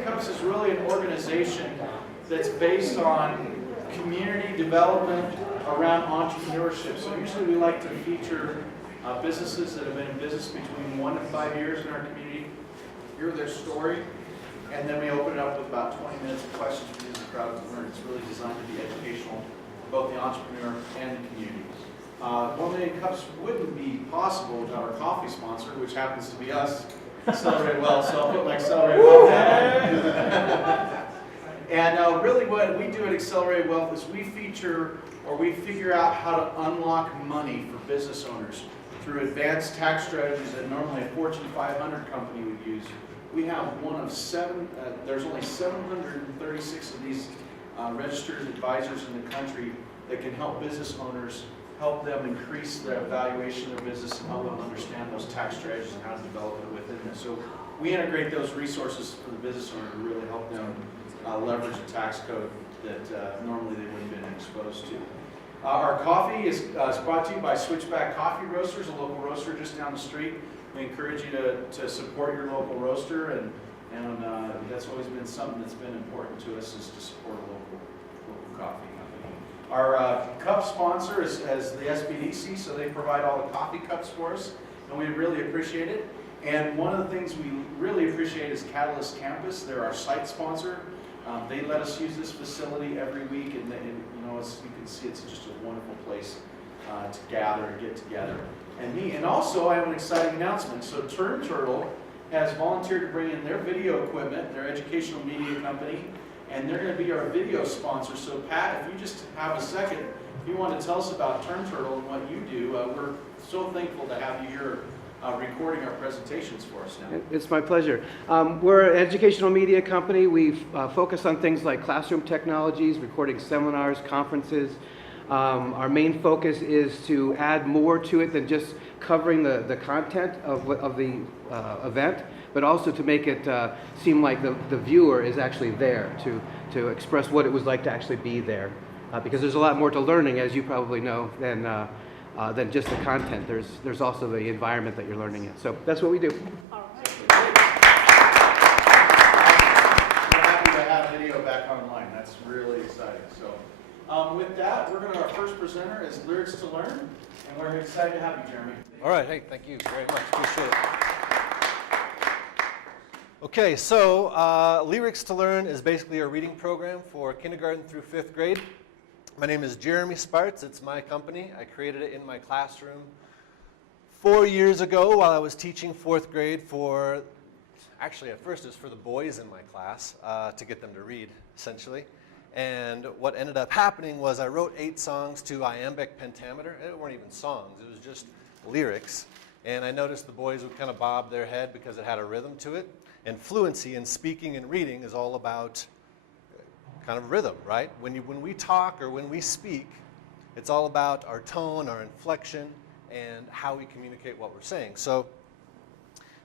Many Cups is really an organization that's based on community development around entrepreneurship. So usually we like to feature businesses that have been in business between 1 and 5 years in our community, hear their story, and then we open it up with about 20 minutes of questions for the crowd to learn. It's really designed to be educational for both the entrepreneur and the community. 1 Million Cups wouldn't be possible without our coffee sponsor, which happens to be us, Accelerate Wealth. So I'll put my Accelerate Wealth hat on. And really what we do at Accelerate Wealth is we feature or we figure out how to unlock money for business owners through advanced tax strategies that normally a Fortune 500 company would use. We have one of 7, there's only 736 of these registered advisors in the country that can help business owners, help them increase the valuation of their business and help them understand those tax strategies and how to develop it within them. So we integrate those resources for the business owner to really help them leverage a tax code that normally they wouldn't have been exposed to. Our coffee is brought to you by Switchback Coffee Roasters, a local roaster just down the street. We encourage you to support your local roaster, and that's always been something that's been important to us, is to support a local coffee company. Our cup sponsor is the SBDC, so they provide all the coffee cups for us, and we really appreciate it. And one of the things we really appreciate is Catalyst Campus. They're our site sponsor. They let us use this facility every week, and you know, as you can see, it's just a wonderful place to gather and get together and meet. And also, I have an exciting announcement. So Turn Turtle has volunteered to bring in their video equipment, their educational media company, and they're going to be our video sponsor. So Pat, if you just have a second, if you want to tell us about Turn Turtle and what you do, we're so thankful to have you here recording our presentations for us now. It's my pleasure. We're an educational media company. We focus on things like classroom technologies, recording seminars, conferences. Our main focus is to add more to it than just covering the content of the event, but also to make it seem like the viewer is actually there to express what it was like to actually be there. Because there's a lot more to learning, as you probably know, than just the content. There's also the environment that you're learning in. So that's what we do. All right. We're happy to have video back online. That's really exciting. So with that, our first presenter is Lyrics2Learn, and we're excited to have you, Jeremy. All right. Hey, thank you very much. Appreciate it. Okay, so Lyrics2Learn is basically a reading program for kindergarten through 5th grade. My name is Jeremy Sparts. It's my company. I created it in my classroom 4 years ago while I was teaching 4th grade actually at first it was for the boys in my class to get them to read, essentially. And what ended up happening was I wrote 8 songs to iambic pentameter. It weren't even songs. It was just lyrics. And I noticed the boys would kind of bob their head because it had a rhythm to it. And fluency in speaking and reading is all about kind of rhythm, right? When we talk or when we speak, it's all about our tone, our inflection, and how we communicate what we're saying. So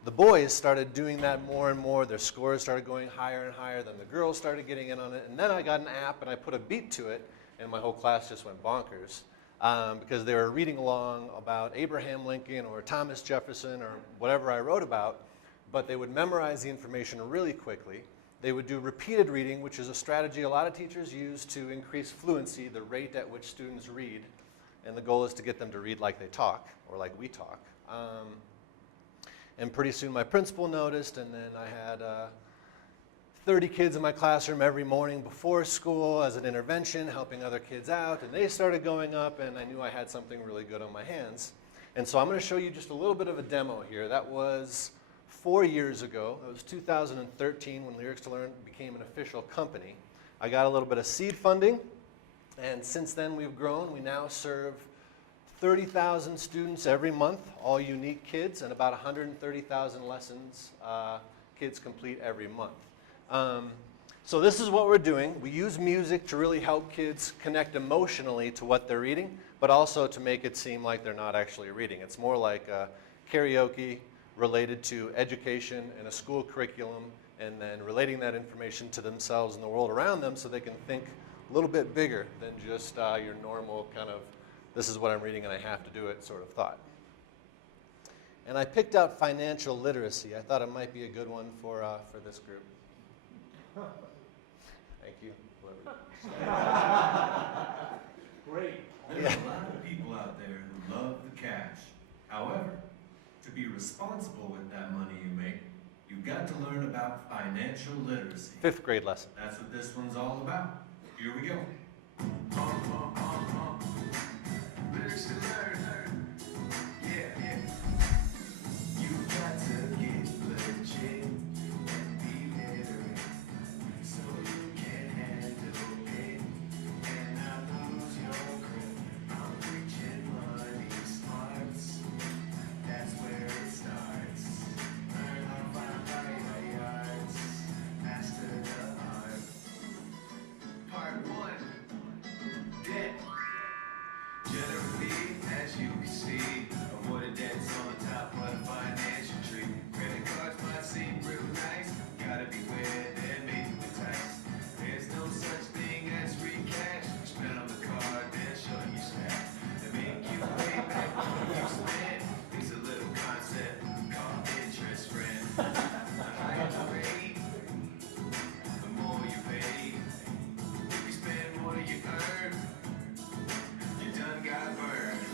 the boys started doing that more and more. Their scores started going higher and higher. Then the girls started getting in on it. And then I got an app and I put a beat to it, and my whole class just went bonkers because they were reading along about Abraham Lincoln or Thomas Jefferson or whatever I wrote about, but they would memorize the information really quickly. They would do repeated reading, which is a strategy a lot of teachers use to increase fluency, the rate at which students read. And the goal is to get them to read like they talk, or like we talk. And pretty soon my principal noticed, and then I had 30 kids in my classroom every morning before school as an intervention, helping other kids out. And they started going up, and I knew I had something really good on my hands. And so I'm going to show you just a little bit of a demo here. That was 4 years ago. It was 2013 when Lyrics2Learn became an official company. I got a little bit of seed funding, and since then we've grown. We now serve 30,000 students every month, all unique kids, and about 130,000 lessons kids complete every month. So this is what we're doing. We use music to really help kids connect emotionally to what they're reading, but also to make it seem like they're not actually reading. It's more like karaoke related to education and a school curriculum, and then relating that information to themselves and the world around them so they can think a little bit bigger than just your normal kind of, this is what I'm reading and I have to do it sort of thought. And I picked out financial literacy. I thought it might be a good one for this group. Thank you. Great. There's a lot of people out there who love the cash. However, to be responsible with that money you make, you've got to learn about financial literacy. 5th grade lesson. That's what this one's all about. Here we go. Lyrics to learn. Yeah. You've got to get legit and be literate so you can handle it and not lose your grip. I'm preaching money smarts. That's where it starts. Learn how to find the yards. Master the art. Part 1. Debt. Generally, as you can see, avoided debt's on the top of the financial tree. Credit cards might seem real nice, gotta beware they're made to entice. There's no such thing as free cash. Spend on the card, then show you snap. They make you pay back what you spend. It's a little concept called interest, friend. The higher the rate, the more you pay. If you spend more than you earn, you done got burned.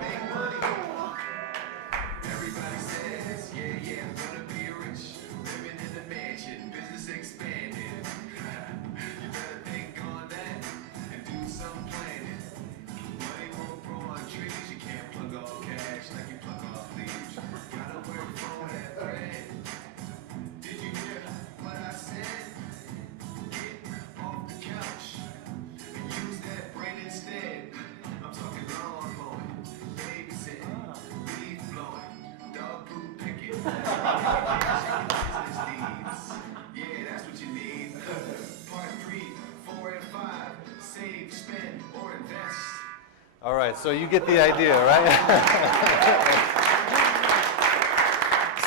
Make money. Everybody says, yeah, I'm gonna be rich. Living in the mansion, business expanding. You better think on that and do some planning. Money won't grow on trees. You can't plug all cash like you plug off leaves. Gotta work for that bread. Did you hear what I said? Get off the couch and use that brain instead. I'm talking lawn mowing, babysitting, leaf blowing, dog poop picking. Business needs. Yeah, that's what you need. Part 3, 4, and 5. Save, spend, or invest. All right, so you get the idea, right?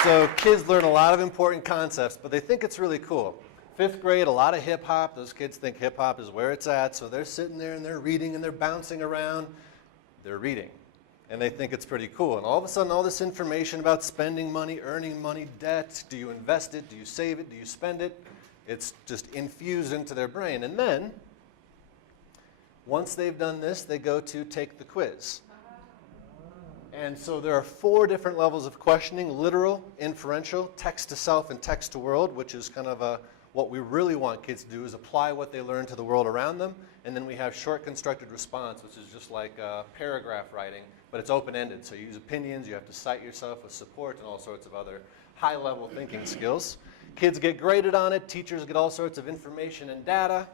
So kids learn a lot of important concepts, but they think it's really cool. 5th grade, a lot of hip hop. Those kids think hip hop is where it's at, so they're sitting there and they're reading and they're bouncing around. They're reading, and they think it's pretty cool. And all of a sudden, all this information about spending money, earning money, debt, do you invest it, do you save it, do you spend it? It's just infused into their brain. And then, once they've done this, they go to take the quiz. And so there are 4 different levels of questioning: literal, inferential, text to self, and text to world, which is kind of what we really want kids to do, is apply what they learn to the world around them. And then we have short constructed response, which is just like paragraph writing, but it's open-ended. So you use opinions, you have to cite yourself with support and all sorts of other high-level thinking skills. Kids get graded on it, teachers get all sorts of information and data.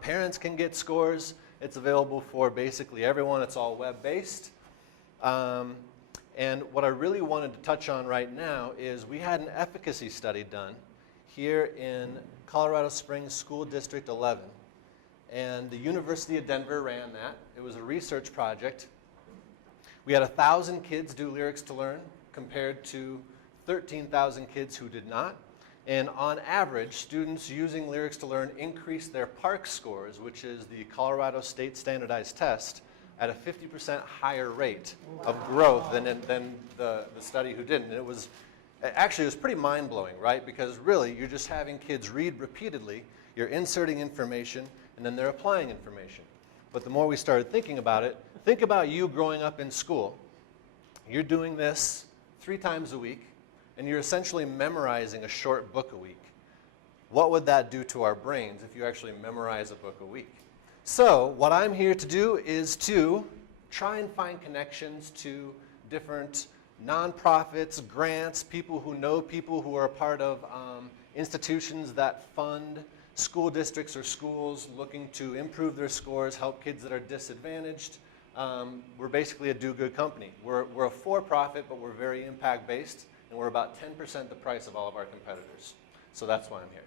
Parents can get scores. It's available for basically everyone. It's all web-based. And what I really wanted to touch on right now is we had an efficacy study done here in Colorado Springs School District 11. And the University of Denver ran that. It was a research project. We had 1,000 kids do Lyrics to Learn compared to 13,000 kids who did not. And on average, students using Lyrics to Learn increased their PARCC scores, which is the Colorado State Standardized Test, at a 50% higher rate of growth than the study who didn't. And it was pretty mind-blowing, right? Because really, you're just having kids read repeatedly, you're inserting information, and then they're applying information. But the more we started thinking about it, think about you growing up in school. You're doing this 3 times a week, and you're essentially memorizing a short book a week. What would that do to our brains if you actually memorize a book a week? So what I'm here to do is to try and find connections to different nonprofits, grants, people who are a part of institutions that fund school districts or schools looking to improve their scores, help kids that are disadvantaged. We're basically a do-good company. We're a for-profit, but we're very impact-based, and we're about 10% the price of all of our competitors. So that's why I'm here.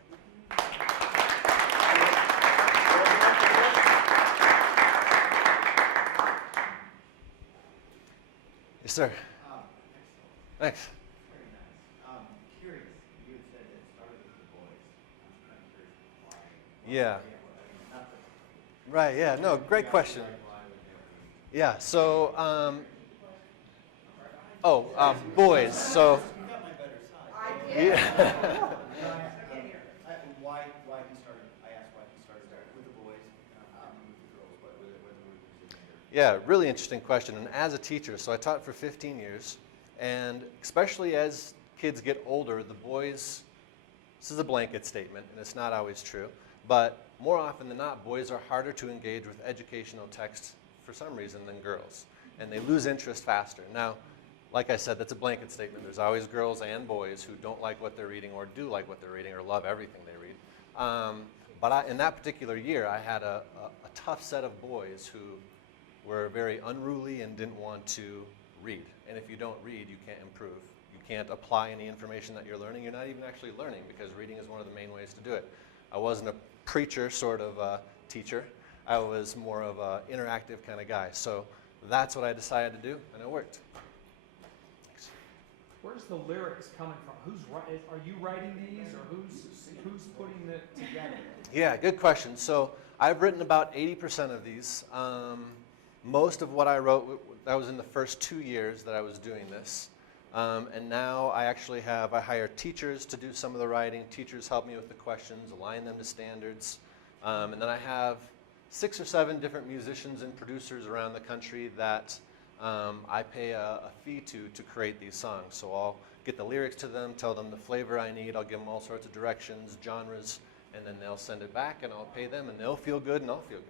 Yes, sir. Thanks. Very nice. Curious, you had said it started with the boys. I'm kind of curious why. Yeah. Not the- Right, yeah, no, great question. Why would they ever- Yeah, so, boys, so, You got my better side. Yeah. Why he started, I asked why he started with the boys, with the girls, but with the music major. Yeah, really interesting question. And as a teacher, so I taught for 15 years, and especially as kids get older, the boys, this is a blanket statement, and it's not always true, but more often than not, boys are harder to engage with educational text for some reason than girls, and they lose interest faster. Now, like I said, that's a blanket statement. There's always girls and boys who don't like what they're reading or do like what they're reading or love everything they read. But in that particular year, I had a tough set of boys who were very unruly and didn't want to read. And if you don't read, you can't improve. You can't apply any information that you're learning. You're not even actually learning, because reading is one of the main ways to do it. I wasn't a preacher sort of teacher. I was more of an interactive kind of guy. So that's what I decided to do, and it worked. Thanks. Where's the lyrics coming from? Are you writing these, or who's putting it together? Yeah, good question. So I've written about 80% of these. Most of what I wrote, that was in the first 2 years that I was doing this. And now I actually I hire teachers to do some of the writing. Teachers help me with the questions, align them to standards. And then I have 6 or 7 different musicians and producers around the country that I pay a fee to create these songs. So I'll get the lyrics to them, tell them the flavor I need, I'll give them all sorts of directions, genres, and then they'll send it back and I'll pay them, and they'll feel good and I'll feel good.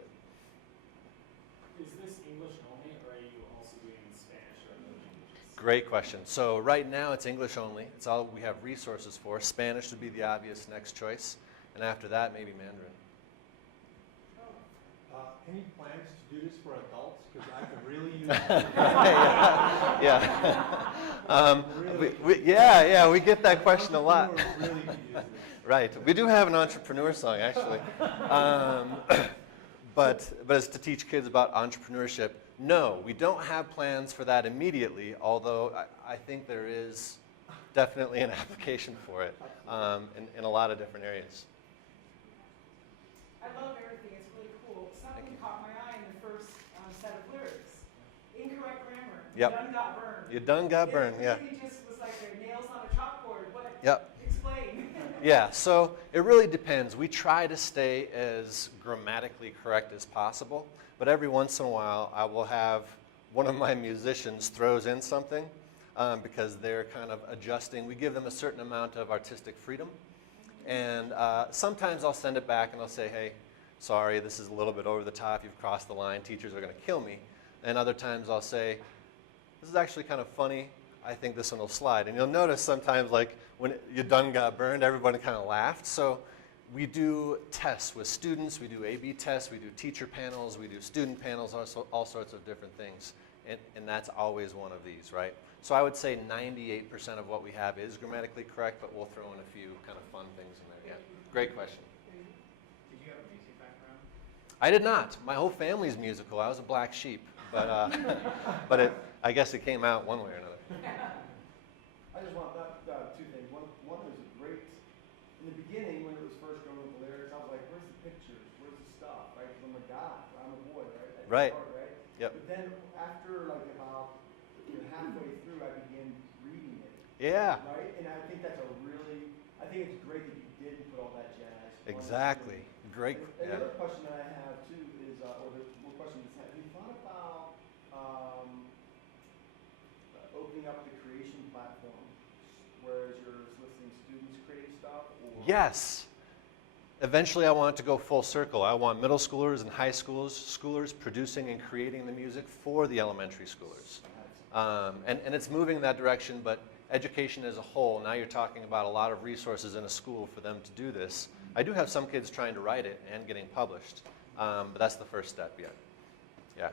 Is this English only, or are you also doing Spanish or other languages? Great question. So right now it's English only. It's all we have resources for. Spanish would be the obvious next choice, and after that maybe Mandarin. Any plans to do this for adults? Because I could really use yeah. We get that question a lot. Entrepreneurs really could use this. Right. We do have an entrepreneur song, actually. But it's to teach kids about entrepreneurship. No, we don't have plans for that immediately, although I think there is definitely an application for it in a lot of different areas. I love everything. It's really cool. Something caught my eye in the first set of lyrics. Incorrect grammar. Yep. You done got burned. You done got burned, yeah. It really just was like their nails on a chalkboard. What? Yep. Explain. Yeah, so it really depends. We try to stay as grammatically correct as possible, but every once in a while I will have one of my musicians throws in something because they're kind of adjusting. We give them a certain amount of artistic freedom, and sometimes I'll send it back and I'll say, hey, sorry, this is a little bit over the top, you've crossed the line, teachers are going to kill me. And other times I'll say, this is actually kind of funny, I think this one will slide. And you'll notice sometimes, like, when You Done Got Burned, everybody kind of laughed. So we do tests with students, we do A/B tests, we do teacher panels, we do student panels, all sorts of different things. And that's always one of these, right? So I would say 98% of what we have is grammatically correct, but we'll throw in a few kind of fun things in there. Yeah, great question. Did you have a music background? I did not. My whole family's musical. I was a black sheep, but I guess it came out one way or another. I just want two things. One was a great, in the beginning when it was first going with the lyrics, I was like, where's the pictures? Where's the stuff? Right? Because I'm a guy, I'm a boy, right? At Right. Heart, right? Yep. But then after like about halfway through, I began reading it. Yeah. Right? And I think that's I think it's great that you did put all that jazz. on Exactly. it. Great. And Yeah. the other question that I have too is, or the more question is, have you thought about opening up the creation platform, whereas you're soliciting students create stuff? Or Yes. Eventually I want it to go full circle. I want middle schoolers and high schoolers producing and creating the music for the elementary schoolers. And it's moving in that direction, but education as a whole, now you're talking about a lot of resources in a school for them to do this. I do have some kids trying to write it and getting published, but that's the first step yet. Yeah.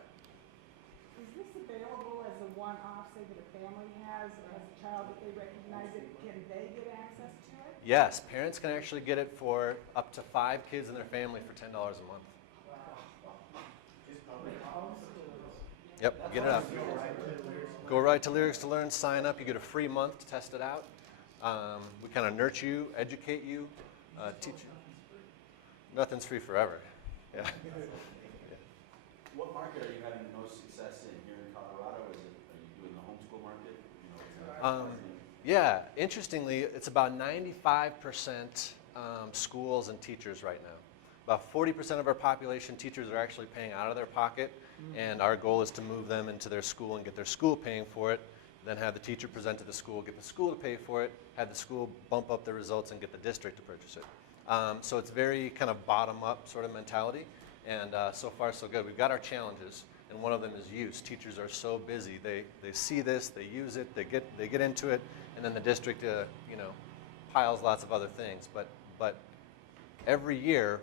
Is this available as a one-off, say that a family has as a child that they recognize it? Can they get access to it? Yes, parents can actually get it for up to 5 kids in their family for $10 a month. Yep, get it out. Go right to Lyrics2Learn, sign up. You get a free month to test it out. We kind of nurture you, educate you, teach you. Nothing's free forever. Yeah. What market are you having the most success in here in Colorado? Are you doing the homeschool market? Yeah, interestingly, it's about 95% schools and teachers right now. About 40% of our population, teachers are actually paying out of their pocket, and our goal is to move them into their school and get their school paying for it, then have the teacher present to the school, get the school to pay for it, have the school bump up the results and get the district to purchase it. So it's very kind of bottom-up sort of mentality, and so far so good. We've got our challenges, and one of them is use. Teachers are so busy. They see this, they use it, they get into it, and then the district you know, piles lots of other things. But every year,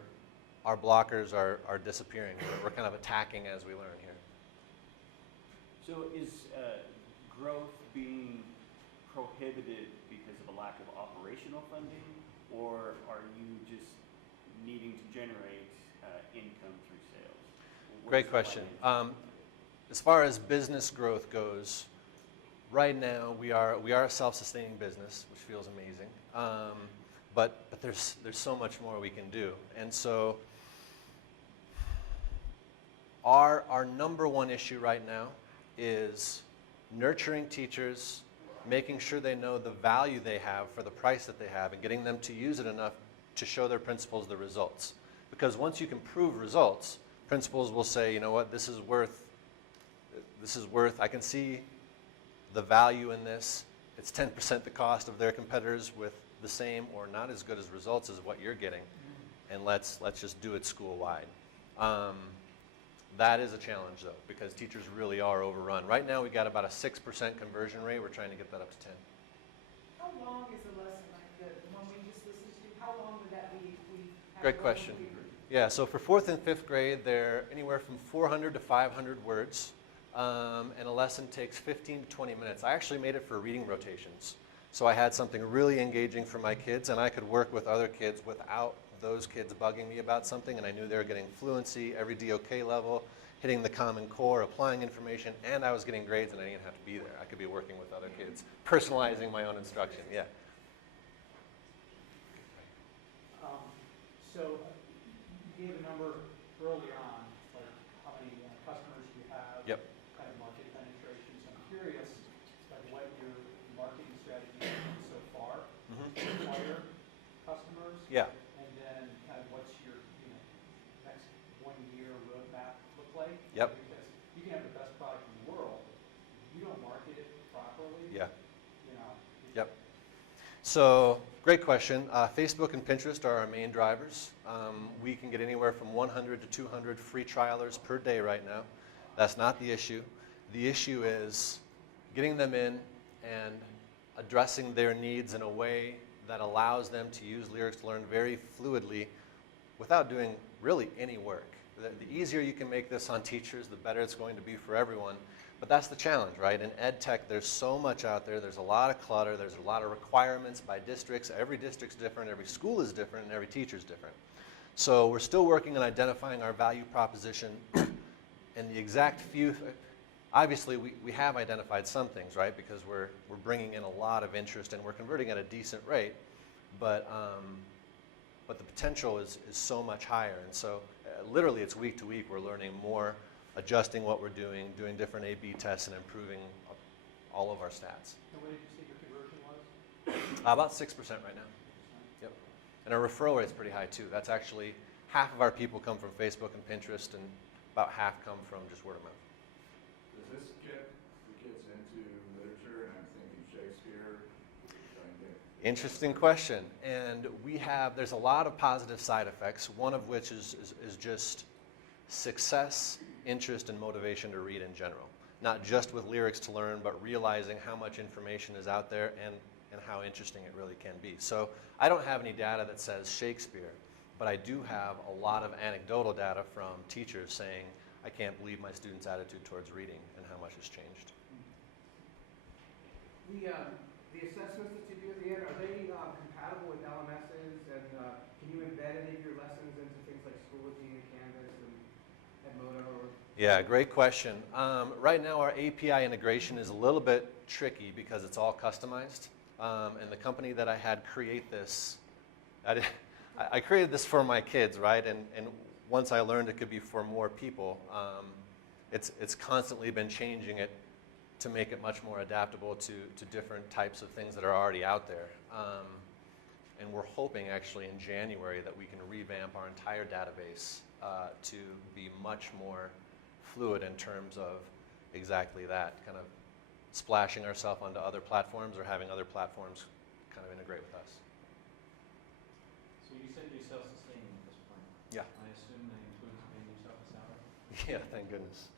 our blockers are disappearing. We're kind of attacking as we learn here. So is growth being prohibited because of a lack of operational funding, or are you just needing to generate income through sales? What Great is the question. financial- As far as business growth goes, right now we are a self-sustaining business, which feels amazing. But there's so much more we can do, and so our number one issue right now is nurturing teachers, making sure they know the value they have for the price that they have, and getting them to use it enough to show their principals the results. Because once you can prove results, principals will say, you know what, this is worth, I can see the value in this. It's 10% the cost of their competitors with the same or not as good as results as what you're getting. And let's just do it school-wide. That is a challenge, though, because teachers really are overrun. Right now, we got about a 6% conversion rate. We're trying to get that up to 10. How long is a lesson like the one we just listened to? How long would that be if we had Great to question. go through? Yeah, so for 4th and 5th grade, they're anywhere from 400 to 500 words, and a lesson takes 15 to 20 minutes. I actually made it for reading rotations. So I had something really engaging for my kids, and I could work with other kids without those kids bugging me about something, and I knew they were getting fluency, every DOK level, hitting the Common Core, applying information, and I was getting grades, and I didn't have to be there. I could be working with other kids, personalizing my own instruction, yeah. So you gave a number early on, like how many customers you have. Yep. Kind of market penetration. So I'm curious, like what your marketing strategy has been so far to acquire customers. Yeah. And then kind of what's your next 1 year roadmap look like? Yep. Because you can have the best product in the world, if you don't market it properly. Yeah. You know. Yep. So, great question. Facebook and Pinterest are our main drivers. We can get anywhere from 100 to 200 free trialers per day right now. That's not the issue. The issue is getting them in and addressing their needs in a way that allows them to use Lyrics2Learn very fluidly without doing really any work. The easier you can make this on teachers, the better it's going to be for everyone. But that's the challenge, right? In ed tech, there's so much out there. There's a lot of clutter. There's a lot of requirements by districts. Every district's different. Every school is different. And every teacher's different. So we're still working on identifying our value proposition and the exact few. Obviously, we have identified some things, right? Because we're bringing in a lot of interest and we're converting at a decent rate. But the potential is so much higher. And so literally, it's week to week. We're learning more, adjusting what we're doing different A/B tests, and improving all of our stats. And what did you say your conversion was? About 6% right now. Yep. And our referral rate's pretty high too. That's actually half of our people come from Facebook and Pinterest, and about half come from just word of mouth. Does this get the kids into literature? And I'm thinking Shakespeare. Interesting question. And there's a lot of positive side effects, one of which is just success, interest, and motivation to read in general. Not just with Lyrics2Learn, but realizing how much information is out there and how interesting it really can be. So I don't have any data that says Shakespeare, but I do have a lot of anecdotal data from teachers saying, I can't believe my students' attitude towards reading and how much has changed. The assessments that you do at the end, are they compatible with LMSs? And can you embed any of your lessons into things like Schoology and Canvas and Edmodo? Yeah, great question. Right now our API integration is a little bit tricky because it's all customized. And the company that I had create this, I created this for my kids, right? And once I learned it could be for more people, it's constantly been changing it to make it much more adaptable to different types of things that are already out there. And we're hoping actually in January that we can revamp our entire database to be much more fluid in terms of exactly that, kind of splashing ourselves onto other platforms or having other platforms kind of integrate with us. So you said you're self-sustaining at this point. Yeah. I assume that includes paying yourself a salary? Yeah, thank goodness.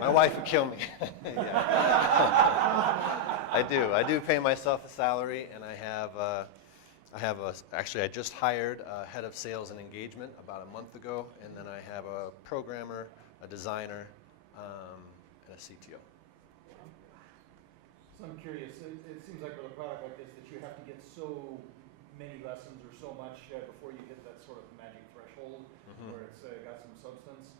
My wife would kill me. Yeah. I do pay myself a salary, and actually I just hired a head of sales and engagement about a month ago, and then I have a programmer, a designer, and a CTO. So I'm curious, it seems like with a product like this that you have to get so many lessons or so much before you hit that sort of magic threshold where it's got some substance.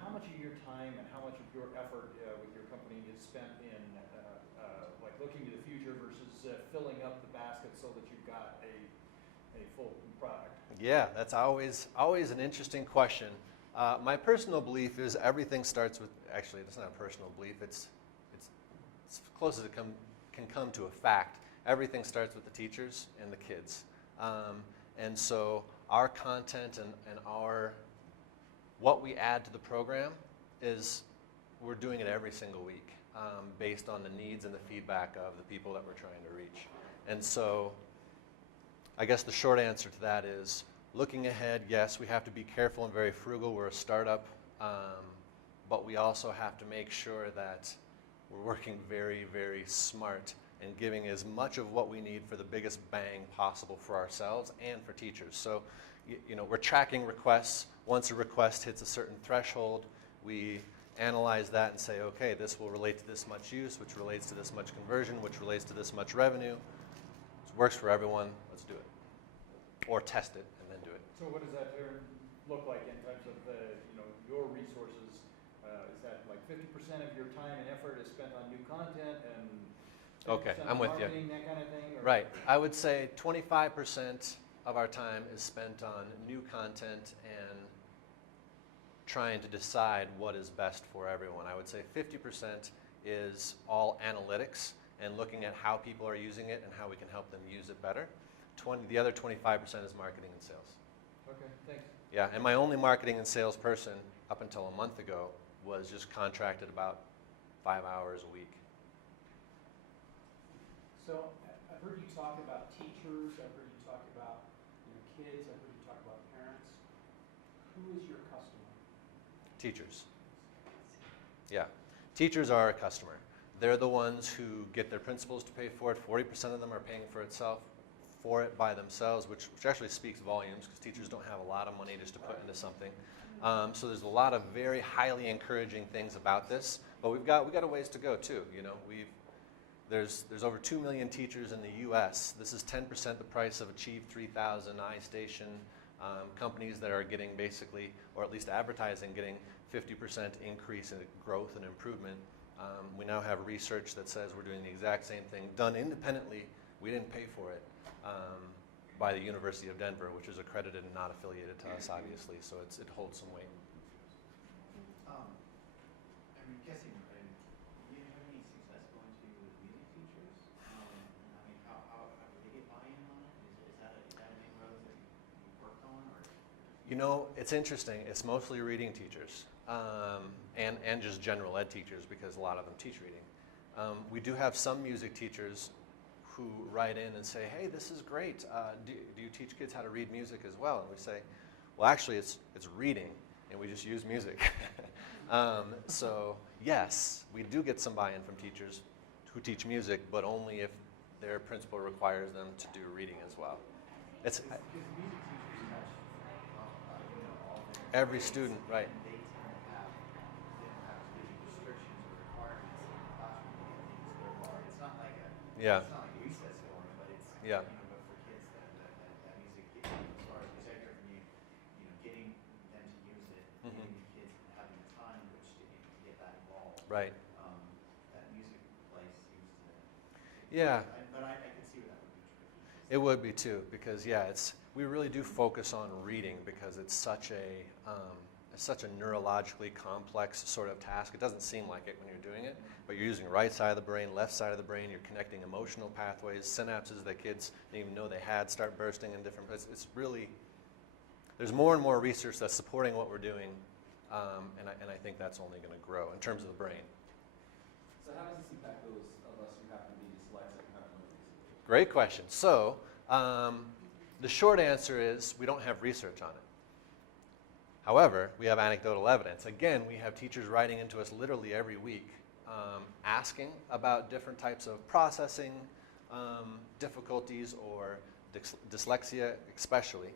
How much of your time and how much of your effort with your company is spent in like looking to the future versus filling up the basket so that you've got a full product? Yeah, that's always an interesting question. My personal belief is everything starts with, actually it's not a personal belief, it's as close as it can come to a fact. Everything starts with the teachers and the kids. And so our content and what we add to the program is we're doing it every single week based on the needs and the feedback of the people that we're trying to reach. And so I guess the short answer to that is looking ahead, yes, we have to be careful and very frugal. We're a startup, but we also have to make sure that we're working very, very smart and giving as much of what we need for the biggest bang possible for ourselves and for teachers. So, we're tracking requests. Once a request hits a certain threshold, we analyze that and say, okay, this will relate to this much use, which relates to this much conversion, which relates to this much revenue. It works for everyone, let's do it. Or test it and then do it. So what does that look like in terms of your resources? Is that like 50% of your time and effort is spent on new content and 50% Okay, I'm with you. marketing, that kind of thing? Or? Right. I would say 25% of our time is spent on new content and trying to decide what is best for everyone. I would say 50% is all analytics and looking at how people are using it and how we can help them use it better. The other 25% is marketing and sales. Okay, thanks. Yeah, and my only marketing and sales person up until a month ago was just contracted about 5 hours a week. So I've heard you talk about teachers, I've heard you talk about kids, I've heard you talk about parents. Who is your customer? Teachers. Yeah, teachers are a customer. They're the ones who get their principals to pay for it. 40% of them are paying for it by themselves, which actually speaks volumes because teachers don't have a lot of money just to put into something. So there's a lot of very highly encouraging things about this, but we've got a ways to go too. There's over 2 million teachers in the U.S. This is 10% the price of a cheap 3,000 iStation. Companies that are getting basically, or at least advertising, getting 50% increase in growth and improvement. We now have research that says we're doing the exact same thing, done independently. We didn't pay for it. By the University of Denver, which is accredited and not affiliated to us, obviously, so it holds some weight. I'm guessing, do you have any success going to music teachers? How do they get buy-in on it? Is that a main road that you've worked on? Or? It's interesting. It's mostly reading teachers and just general ed teachers because a lot of them teach reading. We do have some music teachers who write in and say, hey, this is great. Do you teach kids how to read music as well? And we say, well, actually, it's reading, and we just use music. So yes, we do get some buy-in from teachers who teach music, but only if their principal requires them to do reading as well. It's every student, right? They tend to have restrictions or requirements in the classroom to get things to go. It's not like Yeah. It's not like recess going, but it's Yeah. But for kids that music, as far as I hear from you, getting them to use it, getting the kids having the time in which to get that involved. Right. That music place seems to. Yeah. But I can see where that would be tricky. It would be too, because we really do focus on reading because it's such a such a neurologically complex sort of task. It doesn't seem like it when you're doing it, but you're using right side of the brain, left side of the brain. You're connecting emotional pathways, synapses that kids didn't even know they had start bursting in different places. It's really, there's more and more research that's supporting what we're doing, and I think that's only going to grow in terms of the brain. So how does this impact those of us who happen to be dyslexic and have to learn these? Great question. So the short answer is we don't have research on it. However, we have anecdotal evidence. Again, we have teachers writing into us literally every week asking about different types of processing difficulties or dyslexia especially.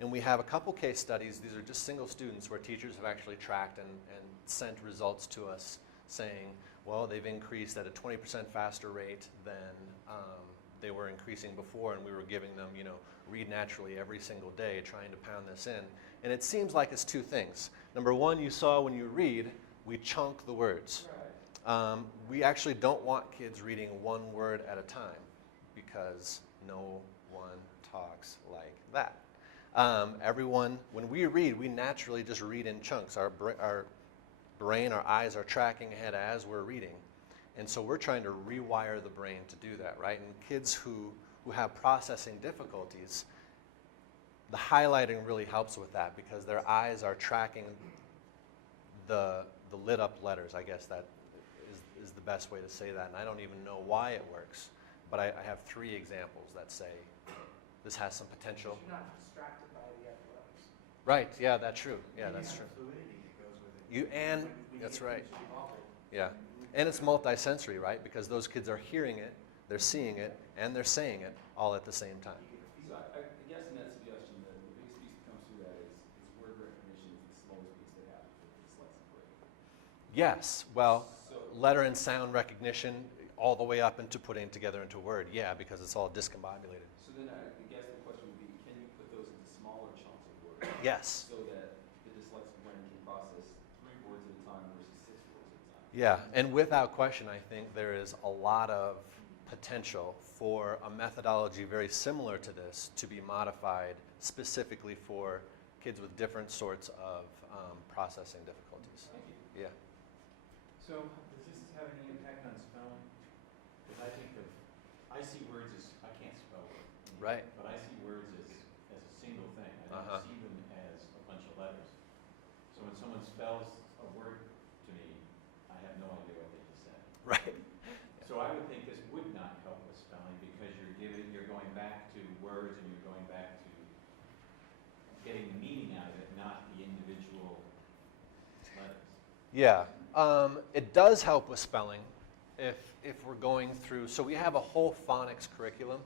And we have a couple case studies. These are just single students where teachers have actually tracked and sent results to us saying, well, they've increased at a 20% faster rate than they were increasing before, and we were giving them, you know, read naturally every single day, trying to pound this in. And it seems like it's two things. Number one, you saw when you read, we chunk the words. We actually don't want kids reading one word at a time because no one talks like that. Everyone, when we read, we naturally just read in chunks. Our brain, our eyes are tracking ahead as we're reading. And so we're trying to rewire the brain to do that, right? And kids who have processing difficulties, the highlighting really helps with that because their eyes are tracking the lit up letters. I guess that is the best way to say that. And I don't even know why it works, but I have 3 examples that say this has some potential. You're not distracted by the other letters. Right, yeah, that's true. Yeah, that's true. Fluidity that goes with it. That's right. Yeah. And it's multisensory, right? Because those kids are hearing it, they're seeing it, and they're saying it all at the same time. So I guess in that suggestion, the biggest piece that comes through that is word recognition is the slowest piece they have for the dyslexic brain. Yes, well, letter and sound recognition all the way up into putting together into word, yeah, because it's all discombobulated. So then I guess the question would be, can you put those into smaller chunks of words? Yes. So that the dyslexic brain can process 3 words at a time versus 6 words at a time? Yeah, and without question, I think there is a lot of potential for a methodology very similar to this to be modified specifically for kids with different sorts of processing difficulties. Thank you. Yeah. So does this have any impact on spelling? Because I think of, I see words as, I can't spell words. Right. But I see words as a single thing. I don't see them as a bunch of letters. So when someone spells a word to me, I have no idea what they just said. Right. So I would think this would not help with spelling because you're going back to words and you're going back to getting the meaning out of it, not the individual letters. Yeah, it does help with spelling if we're going through, so we have a whole phonics curriculum.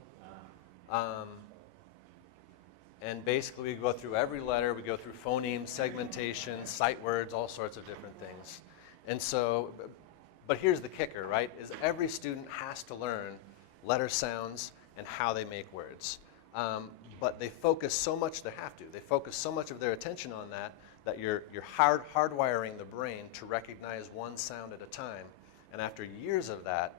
And basically we go through every letter, we go through phonemes, segmentation, sight words, all sorts of different things. And so, but here's the kicker, right, is every student has to learn letter sounds and how they make words. But they focus so much, they have to, they focus so much of their attention on that you're hardwiring the brain to recognize one sound at a time. And after years of that,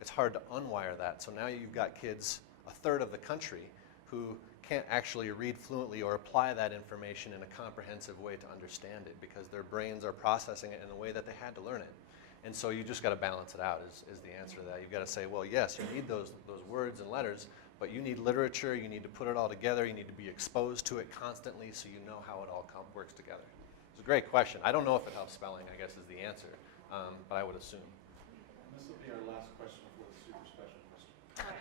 it's hard to unwire that. So now you've got kids, 1/3 of the country, who can't actually read fluently or apply that information in a comprehensive way to understand it because their brains are processing it in a way that they had to learn it. And so you just got to balance it out is the answer to that. You've got to say, well, yes, you need those words and letters, but you need literature, you need to put it all together, you need to be exposed to it constantly so you know how it all works together. It's a great question. I don't know if it helps spelling, I guess is the answer, but I would assume. And this will be our last question before the super special question. Right.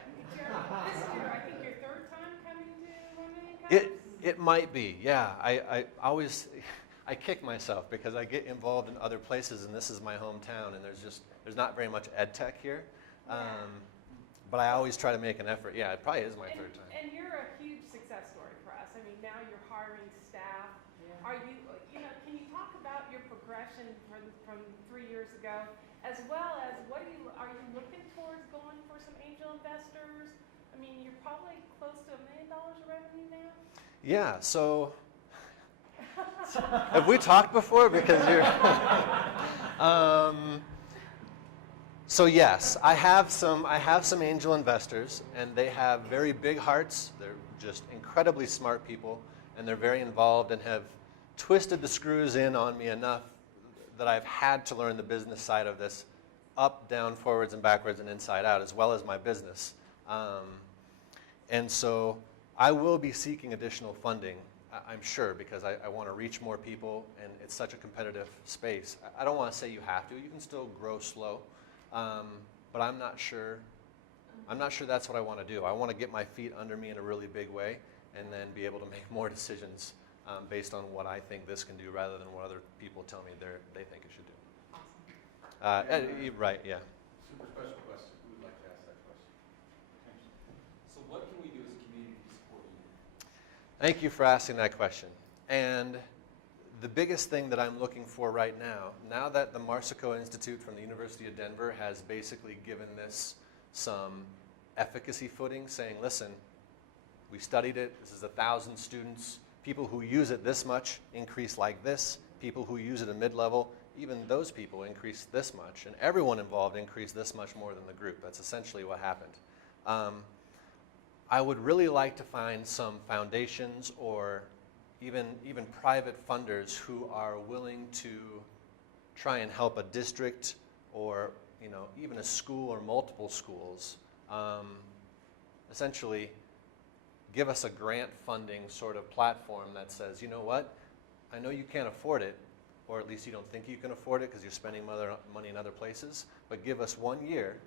This is I think your 3rd time coming to One Million Cups? It might be, yeah. I always, I kick myself because I get involved in other places and this is my hometown and there's not very much ed tech here. But I always try to make an effort. Yeah, it probably is my 3rd time. And you're a huge success story for us. I mean, now you're hiring staff. Are you, can you talk about your progression from 3 years ago, as well as are you looking towards going for some angel investors? I mean, you're probably close to $1 million of revenue now. Yeah, so have we talked before? Because you're. So yes, I have some angel investors, and they have very big hearts. They're just incredibly smart people, and they're very involved and have twisted the screws in on me enough that I've had to learn the business side of this, up, down, forwards, and backwards, and inside out, as well as my business. And so I will be seeking additional funding, I'm sure, because I want to reach more people, and it's such a competitive space. I don't want to say you have to. You can still grow slow, but I'm not sure. I'm not sure that's what I want to do. I want to get my feet under me in a really big way, and then be able to make more decisions based on what I think this can do, rather than what other people tell me they think it should do. Right? Yeah. Super special question. Who would like to ask that question? So what can we do as a community to support you? Thank you for asking that question. And the biggest thing that I'm looking for right now that the Marsico Institute from the University of Denver has basically given this some efficacy footing, saying, listen, we studied it, this is 1,000 students, people who use it this much increase like this, people who use it at mid-level, even those people increase this much, and everyone involved increased this much more than the group. That's essentially what happened. I would really like to find some foundations or even private funders who are willing to try and help a district or even a school or multiple schools essentially give us a grant funding sort of platform that says, you know what, I know you can't afford it, or at least you don't think you can afford it because you're spending money in other places, but give us 1 year,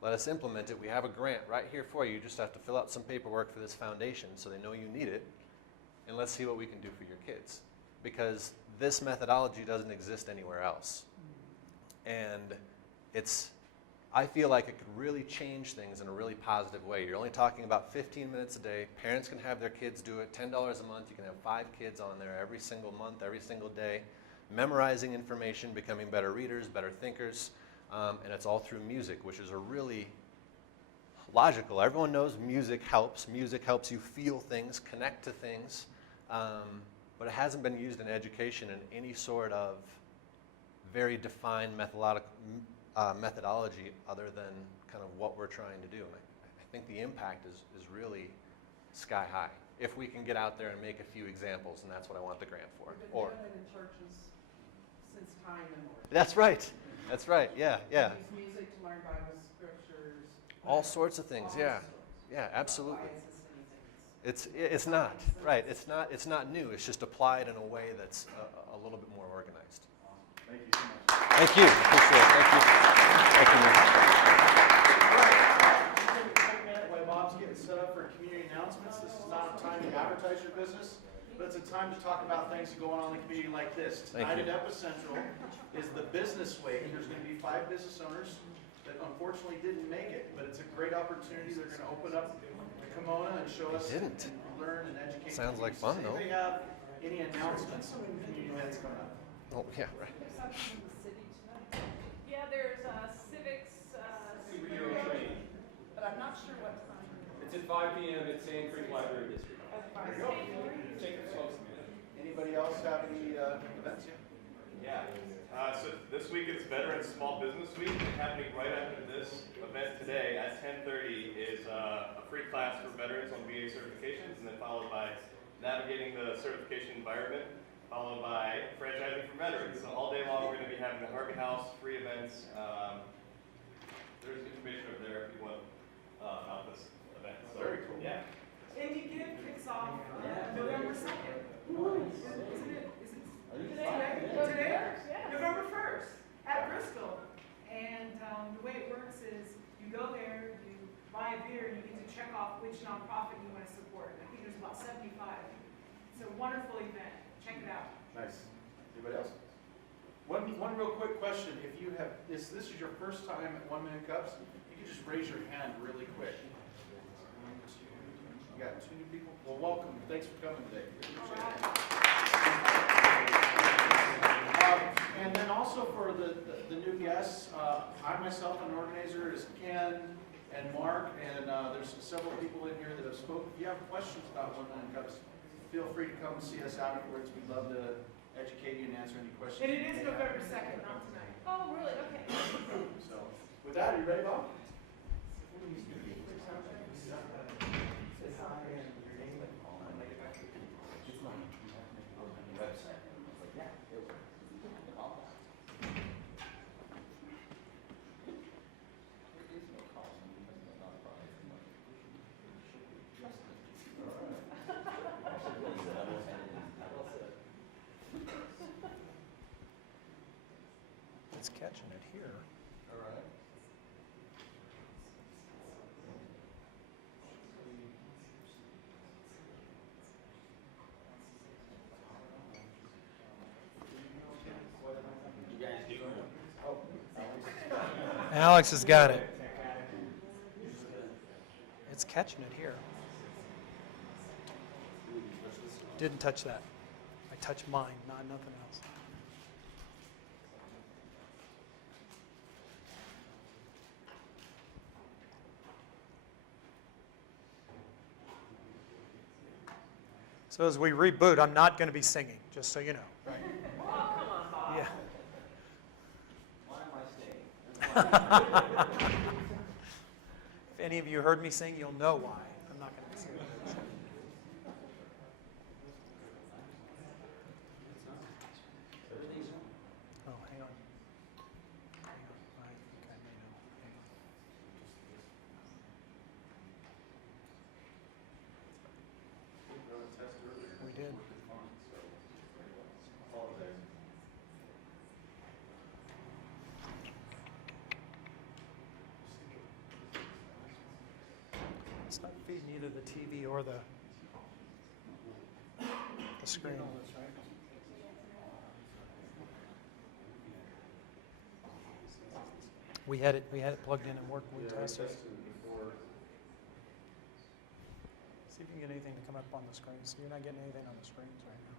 let us implement it. We have a grant right here for you. You just have to fill out some paperwork for this foundation so they know you need it, and let's see what we can do for your kids. Because this methodology doesn't exist anywhere else. And I feel like it could really change things in a really positive way. You're only talking about 15 minutes a day. Parents can have their kids do it, $10 a month. You can have 5 kids on there every single month, every single day, memorizing information, becoming better readers, better thinkers, and it's all through music, which is a really logical. Everyone knows music helps. Music helps you feel things, connect to things, but it hasn't been used in education in any sort of very defined methodology other than kind of what we're trying to do. And I think the impact is really sky high if we can get out there and make a few examples, and that's what I want the grant for. We've been doing it in churches since time immemorial. That's right. That's right. Yeah, yeah. We use music to learn Bible scriptures. All sorts of things. All Yeah, sorts. yeah, absolutely. Why is this anything? It's not right. It's not new. It's just applied in a way that's a little bit more organized. Thank you so much. Thank you. Appreciate it. Thank you. Thank you. Take a quick minute while Bob's getting set up for community announcements. This is not a time to advertise your business, but it's a time to talk about things going on in the community like this. Tonight at Epicentral is the business week. There's going to be 5 business owners that unfortunately didn't make it, but it's a great opportunity. They're going to open up the kimono and show us and learn and educate. Sounds like fun, though. Do they have any announcements of community events coming up? Oh, yeah, right. Yeah, there's civics, Superhero training. But I'm not sure what time. It's at 5 p.m. at Sand Creek Library District. There you go. Take it close, man. Anybody else have any events yet? Yeah. So this week it's Veterans Small Business Week. Happening right after this event today at 10:30 is a free class for veterans on VA certifications, and then followed by navigating the certification environment, followed by franchising for veterans. So all day long we're going to be having the Harvey House, free events. There's information over there if you want about this event. So, very cool. Yeah. Indie Give kicks off November 2nd. Isn't it? Today? November 1st at Bristol. And the way it works is you go there, you buy a beer, and you get to check off which nonprofit you want to support. I think there's about 75. It's a wonderful event. Check it out. Nice. Anybody else? One real quick question. If you have, this is your first time at 1 Minute Cups, you can just raise your hand really quick. 1, 2, you got 2 new people? Well, welcome. Thanks for coming today. Appreciate it. And then also for the new guests, I myself, an organizer, is Ken and Mark, and there's several people in here that have spoken. If you have questions about 1 Minute Cups, feel free to come and see us afterwards. We'd love to educate you and answer any questions. And it is November 2nd, not tonight. Oh, really? Okay. So, with that, are you ready, Bob? It's catching it here. All right. Alex has got it. It's catching it here. Didn't touch that. I touched mine, not nothing else. So as we reboot, I'm not going to be singing, just so you know. Right? Yeah. If any of you heard me sing, you'll know why. I'm not going to be singing. Oh, hang on. Hang on. I think I may know. Hang on. We did. It's not feeding either the TV or the screen. We had it plugged in and working. We tested it. See if you can get anything to come up on the screen. So you're not getting anything on the screens right now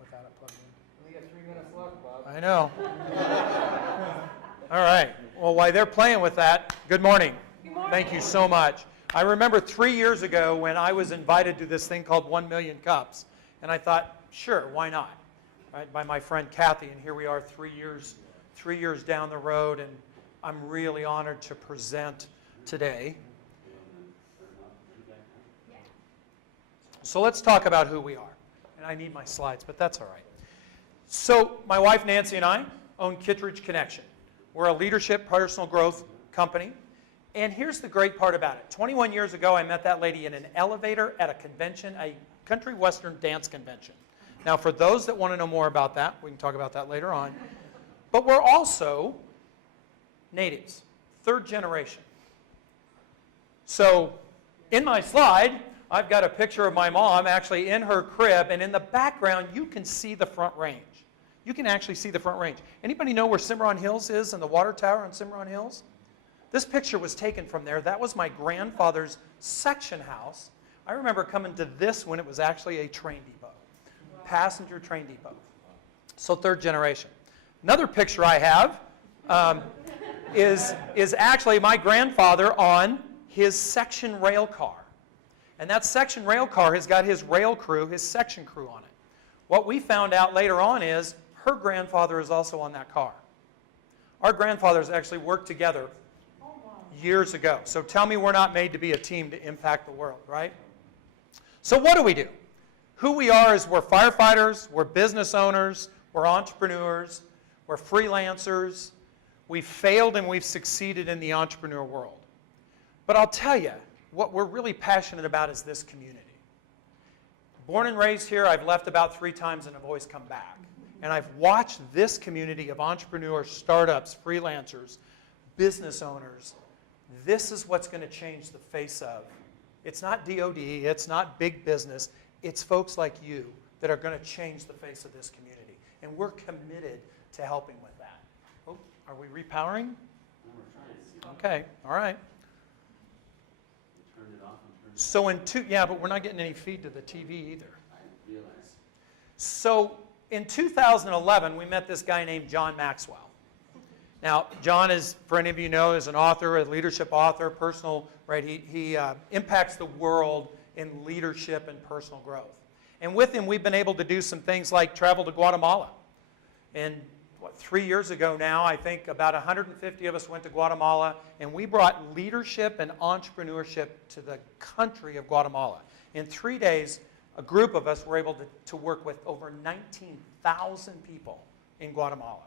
without it plugged in. We got 3 minutes left, Bob. I know. All right. Well, while they're playing with that, good morning. Good morning. Thank you so much. I remember 3 years ago when I was invited to this thing called 1 Million Cups, and I thought, sure, why not? Right, by my friend Kathy, and here we are 3 years down the road, and I'm really honored to present today. So let's talk about who we are. And I need my slides, but that's all right. So my wife Nancy and I own Kittridge Connection. We're a leadership personal growth company. And here's the great part about it. 21 years ago, I met that lady in an elevator at a convention, a country western dance convention. Now, for those that want to know more about that, we can talk about that later on. But we're also natives, 3rd generation. So in my slide, I've got a picture of my mom actually in her crib, and in the background, you can see the Front Range. You can actually see the Front Range. Anybody know where Cimarron Hills is and the water tower on Cimarron Hills? This picture was taken from there. That was my grandfather's section house. I remember coming to this when it was actually a train depot, passenger train depot. So 3rd generation. Another picture I have is actually my grandfather on his section rail car. And that section rail car has got his rail crew, his section crew on it. What we found out later on is her grandfather is also on that car. Our grandfathers actually worked together years ago. So tell me we're not made to be a team to impact the world, right? So what do we do? Who we are is we're firefighters, we're business owners, we're entrepreneurs, we're freelancers. We've failed and we've succeeded in the entrepreneur world. But I'll tell you, what we're really passionate about is this community. Born and raised here, I've left about 3 times and I've always come back. And I've watched this community of entrepreneurs, startups, freelancers, business owners. This is what's going to change the face of. It's not DOD, it's not big business, it's folks like you that are going to change the face of this community. And we're committed to helping with that. Oh, are we repowering? Okay, all right. So but we're not getting any feed to the TV either. So in 2011, we met this guy named John Maxwell. Now, John is, for any of you know, is an author, a leadership author, personal, right? He impacts the world in leadership and personal growth. And with him, we've been able to do some things like travel to Guatemala. And 3 years ago now, I think about 150 of us went to Guatemala, and we brought leadership and entrepreneurship to the country of Guatemala. In 3 days, a group of us were able to work with over 19,000 people in Guatemala.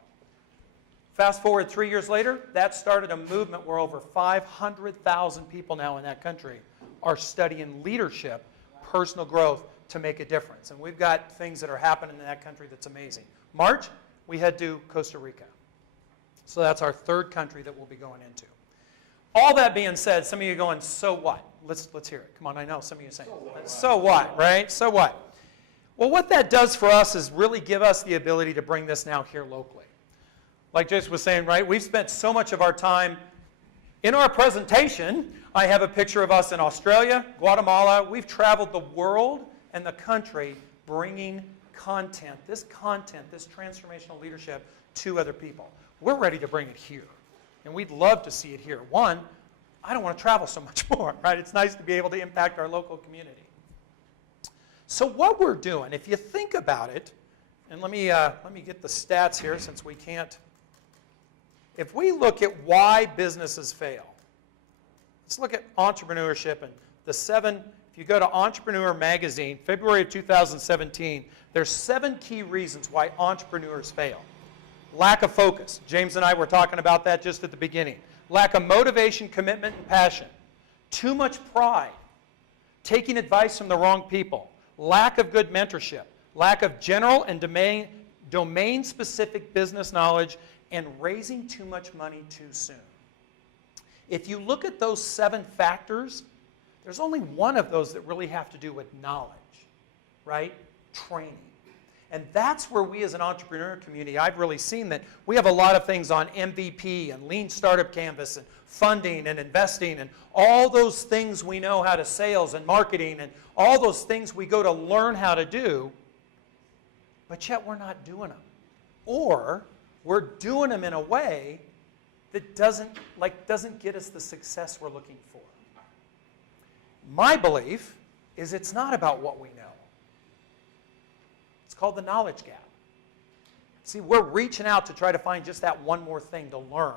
Fast forward 3 years later, that started a movement where over 500,000 people now in that country are studying leadership, personal growth to make a difference. And we've got things that are happening in that country that's amazing. March, we head to Costa Rica. So that's our third country that we'll be going into. All that being said, some of you are going, so what? Let's hear it. Come on, I know some of you are saying, so what, right? So what? Well, what that does for us is really give us the ability to bring this now here locally. Like Jason was saying, right, we've spent so much of our time in our presentation. I have a picture of us in Australia, Guatemala. We've traveled the world and the country bringing content, this transformational leadership to other people. We're ready to bring it here, and we'd love to see it here. One, I don't want to travel so much more, right? It's nice to be able to impact our local community. So what we're doing, if you think about it, and let me get the stats here since we can't. If we look at why businesses fail, let's look at entrepreneurship and the 7, if you go to Entrepreneur Magazine, February of 2017, there's 7 key reasons why entrepreneurs fail. Lack of focus. James and I were talking about that just at the beginning. Lack of motivation, commitment, and passion. Too much pride. Taking advice from the wrong people. Lack of good mentorship. Lack of general and domain-specific business knowledge, and raising too much money too soon. If you look at those 7 factors, there's only one of those that really have to do with knowledge, right? Training. And that's where we as an entrepreneur community, I've really seen that we have a lot of things on MVP and Lean Startup Canvas and funding and investing and all those things we know how to sales and marketing and all those things we go to learn how to do, but yet we're not doing them. Or we're doing them in a way that doesn't get us the success we're looking for. My belief is it's not about what we know. It's called the knowledge gap. See, we're reaching out to try to find just that one more thing to learn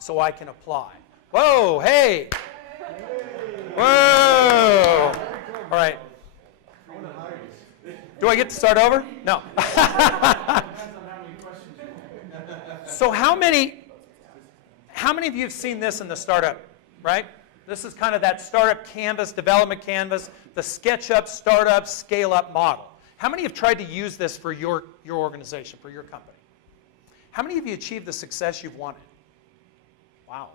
so I can apply. Whoa, hey! Whoa! All right. Do I get to start over? No. So how many of you have seen this in the startup, right? This is kind of that startup canvas, development canvas, the SketchUp, startup, scale-up model. How many have tried to use this for your organization, for your company? How many of you achieved the success you've wanted? Wow.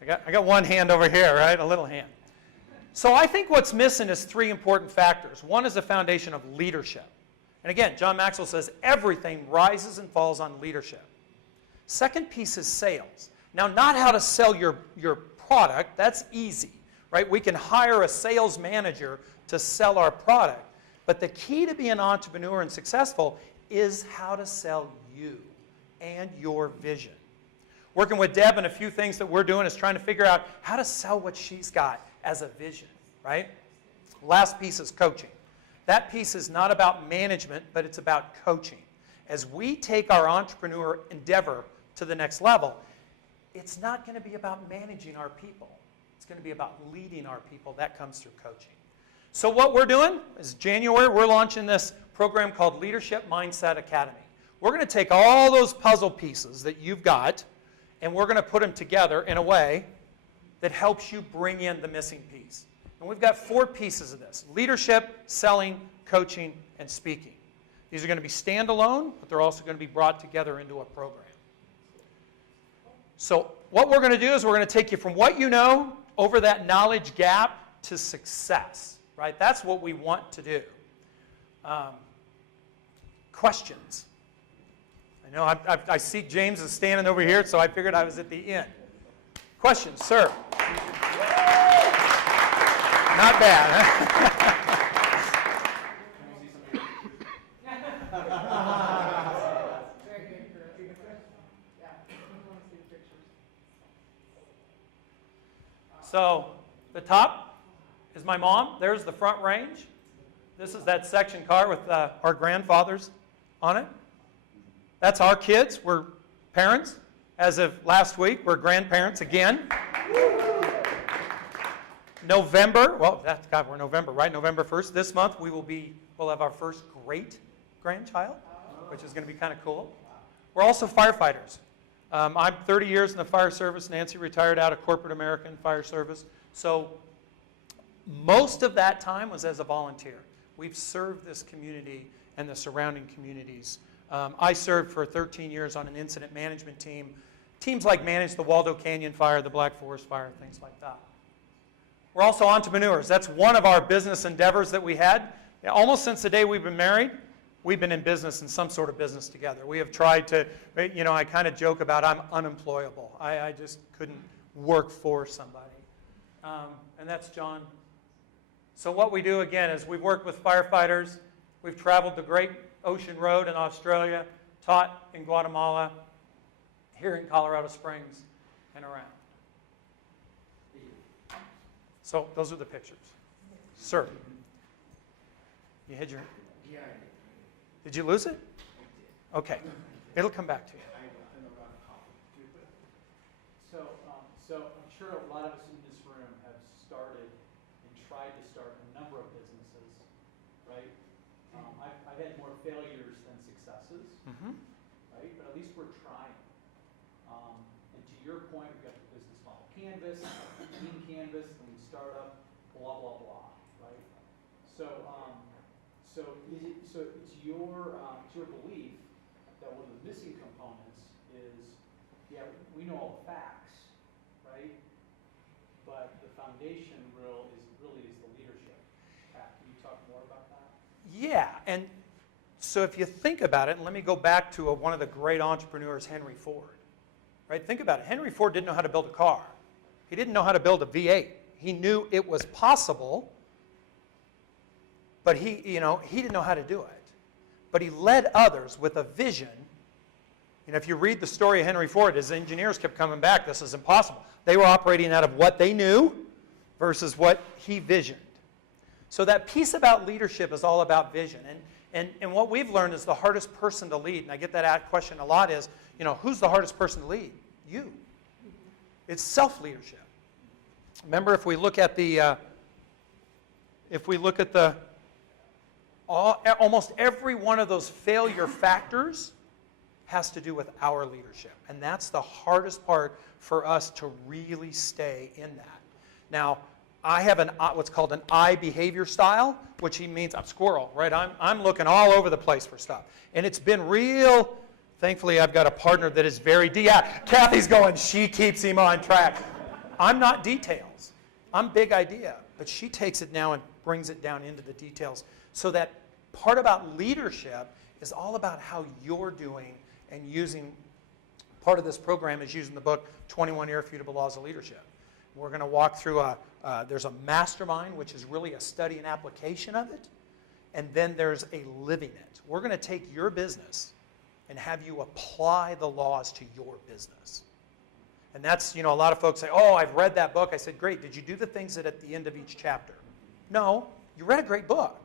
I got one hand over here, right? A little hand. So I think what's missing is 3 important factors. One is the foundation of leadership. And again, John Maxwell says everything rises and falls on leadership. Second piece is sales. Now, not how to sell your product. That's easy, right? We can hire a sales manager to sell our product. But the key to being an entrepreneur and successful is how to sell you and your vision. Working with Deb and a few things that we're doing is trying to figure out how to sell what she's got as a vision, right? Last piece is coaching. That piece is not about management, but it's about coaching. As we take our entrepreneur endeavor to the next level, it's not going to be about managing our people. It's going to be about leading our people. That comes through coaching. So what we're doing is January, we're launching this program called Leadership Mindset Academy. We're going to take all those puzzle pieces that you've got, and we're going to put them together in a way that helps you bring in the missing piece. And we've got 4 pieces of this: leadership, selling, coaching, and speaking. These are going to be standalone, but they're also going to be brought together into a program. So what we're going to do is we're going to take you from what you know over that knowledge gap to success. Right? That's what we want to do. Questions? I know I see James is standing over here, so I figured I was at the end. Questions, sir? Not bad, huh? So, the top is my mom. There's the front range. This is that section car with our grandfathers on it. That's our kids. We're parents. As of last week, we're grandparents again. November, well, we're November, right? November 1st. This month, we'll have our first great-grandchild, which is going to be kind of cool. We're also firefighters. I'm 30 years in the fire service. Nancy retired out of corporate American fire service. So most of that time was as a volunteer. We've served this community and the surrounding communities. I served for 13 years on an incident management team Teams like managed the Waldo Canyon fire, the Black Forest fire, things like that. We're also entrepreneurs. That's one of our business endeavors that we had. Almost since the day we've been married, we've been in business, in some sort of business together. We have tried to, I kind of joke about I'm unemployable. I just couldn't work for somebody. And that's John. So what we do, again, is we've worked with firefighters. We've traveled the Great Ocean Road in Australia, taught in Guatemala, here in Colorado Springs, and around. So those are the pictures. Sir, you had your... Yeah, I Did you lose it? Okay. It'll come back to you. So I'm sure a lot of us in this room have started and tried to start a number of businesses, right? I've had more failures than successes, right? But at least we're trying. And to your point, we've got the business model canvas, team canvas, and we start up, blah, blah, blah, right? So it's your belief that one of the missing components is, yeah, we know all the facts, right? But the foundation really is the leadership. Pat, can you talk more about that? Yeah, and so if you think about it, and let me go back to one of the great entrepreneurs, Henry Ford. Right? Think about it. Henry Ford didn't know how to build a car. He didn't know how to build a V8. He knew it was possible, but he didn't know how to do it. But he led others with a vision. If you read the story of Henry Ford, his engineers kept coming back, this is impossible. They were operating out of what they knew versus what he visioned. So that piece about leadership is all about vision. And what we've learned is the hardest person to lead, and I get that question a lot, is, who's the hardest person to lead? You. It's self-leadership. Remember, if we look at almost every one of those failure factors has to do with our leadership. And that's the hardest part for us to really stay in that. Now, I have what's called an I behavior style, which means I'm squirrel, right? I'm looking all over the place for stuff. And it's been real. Thankfully, I've got a partner that is very, Kathy's going, she keeps him on track. I'm not details. I'm big idea. But she takes it now and brings it down into the details. So that part about leadership is all about how you're doing and using, part of this program is using the book, 21 Irrefutable Laws of Leadership. We're going to walk through there's a mastermind, which is really a study and application of it. And then there's a living it. We're going to take your business and have you apply the laws to your business. And that's, a lot of folks say, oh, I've read that book. I said, great. Did you do the things that at the end of each chapter? No, you read a great book.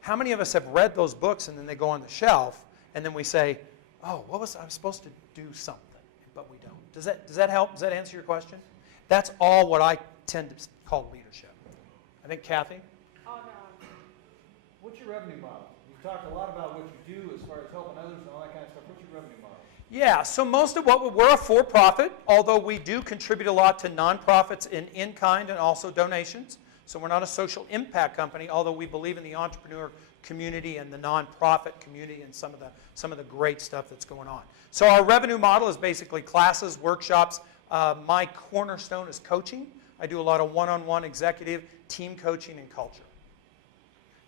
How many of us have read those books and then they go on the shelf and then we say, oh, I was supposed to do something, but we don't. Does that help? Does that answer your question? That's all what I tend to call leadership. I think Kathy? Oh, no. What's your revenue model? You've talked a lot about what you do as far as helping others and all that kind of stuff. What's your revenue model? Yeah, so most of we're a for-profit, although we do contribute a lot to nonprofits in kind and also donations. So we're not a social impact company, although we believe in the entrepreneur community and the nonprofit community and some of the great stuff that's going on. So our revenue model is basically classes, workshops. My cornerstone is coaching. I do a lot of one-on-one executive team coaching and culture.